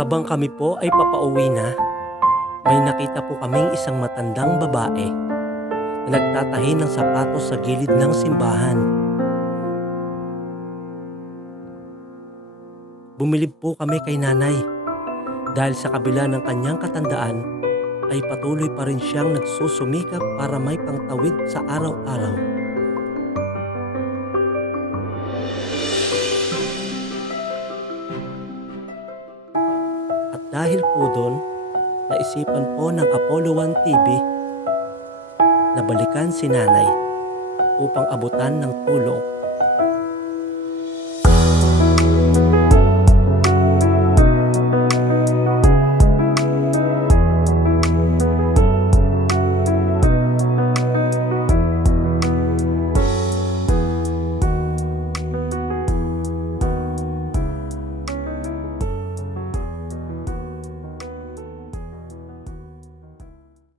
Habang kami po ay papauwi na, may nakita po kaming isang matandang babae na nagtatahi ng sapatos sa gilid ng simbahan. Bumilib po kami kay nanay dahil sa kabila ng kanyang katandaan ay patuloy pa rin siyang nagsusumikap para may pangtawid sa araw-araw. Dahil po doon, naisipan po ng Apollo 1 TV na balikan si nanay upang abutan ng tulong